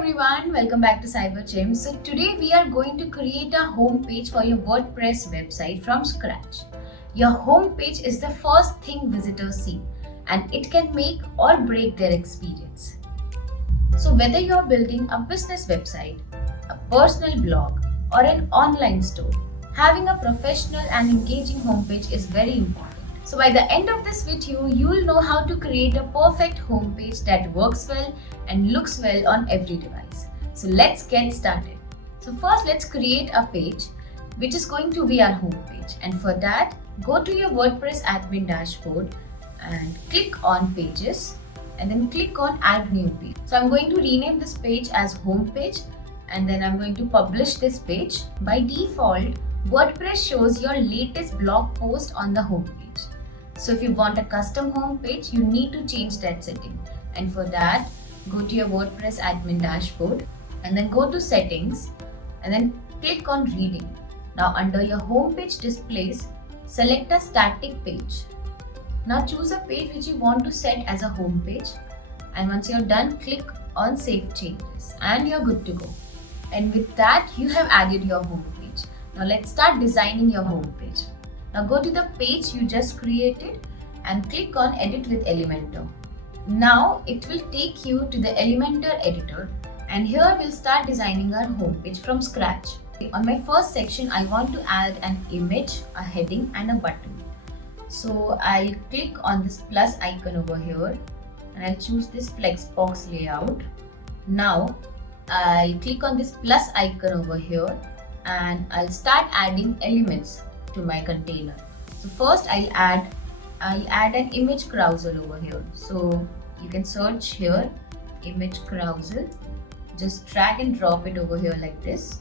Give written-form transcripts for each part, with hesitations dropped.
everyone, welcome back to CyberChimps. So today we are going to create a home page for your WordPress website from scratch. Your home page is the first thing visitors see and it can make or break their experience. So whether you're building a business website, a personal blog or an online store, having a professional and engaging homepage is very important. So by the end of this video, you will know how to create a perfect homepage that works well and looks well on every device. So let's get started. So first let's create a page which is going to be our homepage, and for that go to your WordPress admin dashboard and click on pages and then click on add new page. So I'm going to rename this page as homepage and then I'm going to publish this page. By default, WordPress shows your latest blog post on the homepage. So if you want a custom home page, you need to change that setting. And for that, go to your WordPress admin dashboard and then go to settings and then click on reading. Now under your home page displays, select a static page. Now choose a page which you want to set as a home page, and once you're done, click on save changes and you're good to go. And with that, you have added your home page. Now let's start designing your home page. Now go to the page you just created and click on edit with Elementor. Now it will take you to the Elementor editor, and here we'll start designing our home page from scratch. On my first section, I want to add an image, a heading and a button. So I'll click on this plus icon over here and I'll choose this flexbox layout. Now I'll click on this plus icon over here and I'll start adding elements to my container. So first I'll add an image carousel over here. So you can search here image carousel, just drag and drop it over here like this.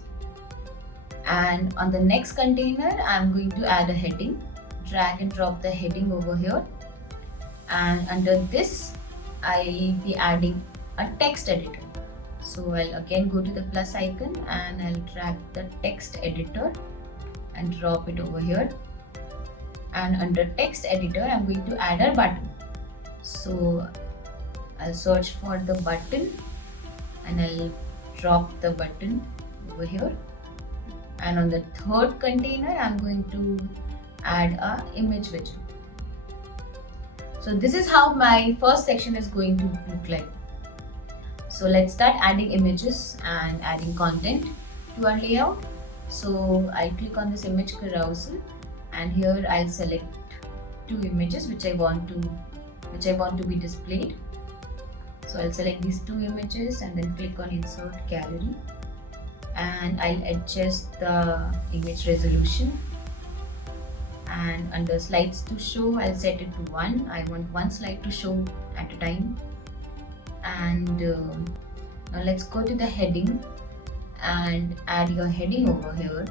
And on the next container, I'm going to add a heading, drag and drop the heading over here. And under this, I'll be adding a text editor. So I'll again go to the plus icon and I'll drag the text editor and drop it over here. And under text editor, I'm going to add a button. So I'll search for the button and I'll drop the button over here. And on the third container, I'm going to add a image widget. So this is how my first section is going to look like. So let's start adding images and adding content to our layout. So I'll click on this image carousel and here I'll select two images which I want to be displayed. So I'll select these two images and then click on insert gallery, and I'll adjust the image resolution, and under slides to show, I'll set it to 1. I want one slide to show at a time. And now let's go to the heading and add your heading over here,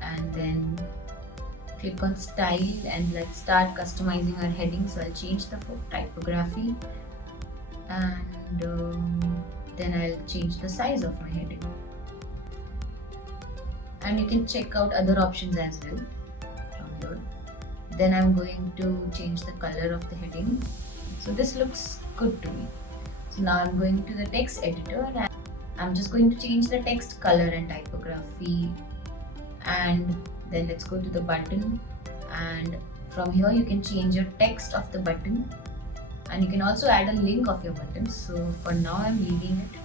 and then click on style and let's start customizing our heading. So I'll change the typography and then I'll change the size of my heading. And you can check out other options as well from here. Then I'm going to change the color of the heading. So this looks good to me. So now I'm going to the text editor and I'm just going to change the text color and typography, and then let's go to the button, and from here you can change your text of the button and you can also add a link of your button. So for now I'm leaving it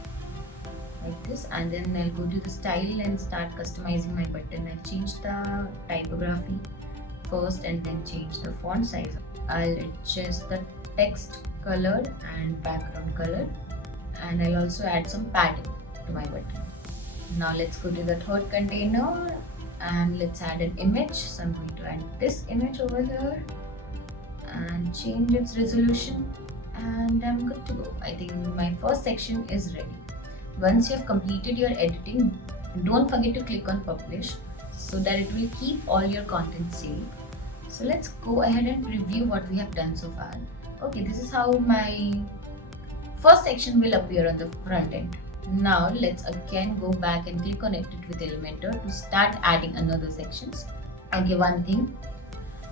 like this, and then I'll go to the style and start customizing my button. I'll change the typography first and then change the font size. I'll adjust the text color and background color, and I'll also add some padding to my button. Now let's go to the third container and let's add an image. So I'm going to add this image over here and change its resolution, and I'm good to go. I think my first section is ready. Once you have completed your editing, don't forget to click on publish so that it will keep all your content saved. So let's go ahead and review what we have done so far. Okay, this is how my first section will appear on the front end. Now let's again go back and click on edit with Elementor to start adding another sections. Okay, one thing.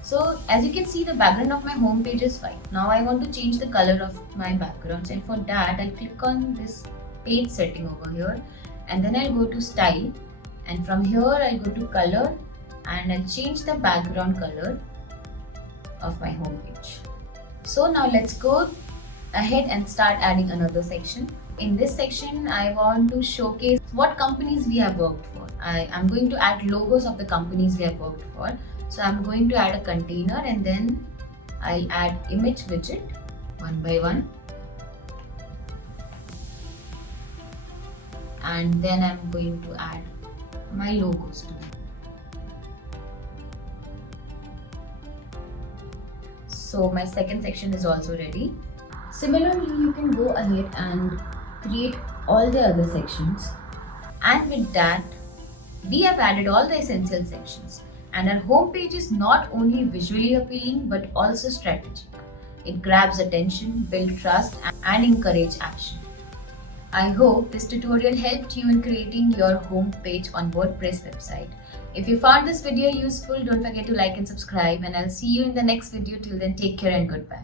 So as you can see, the background of my home page is white. Now I want to change the color of my backgrounds, and for that I'll click on this page setting over here, and then I'll go to style, and from here I'll go to color and I'll change the background color of my home page. So now let's go ahead and start adding another section. In this section, I want to showcase what companies we have worked for. I'm going to add logos of the companies we have worked for. So I'm going to add a container and then I'll add image widget one by one. And then I'm going to add my logos to it. So my second section is also ready. Similarly, you can go ahead and create all the other sections. And with that, we have added all the essential sections. And our home page is not only visually appealing but also strategic. It grabs attention, builds trust, and encourages action. I hope this tutorial helped you in creating your home page on WordPress website. If you found this video useful, don't forget to like and subscribe, and I'll see you in the next video. Till then, take care and goodbye.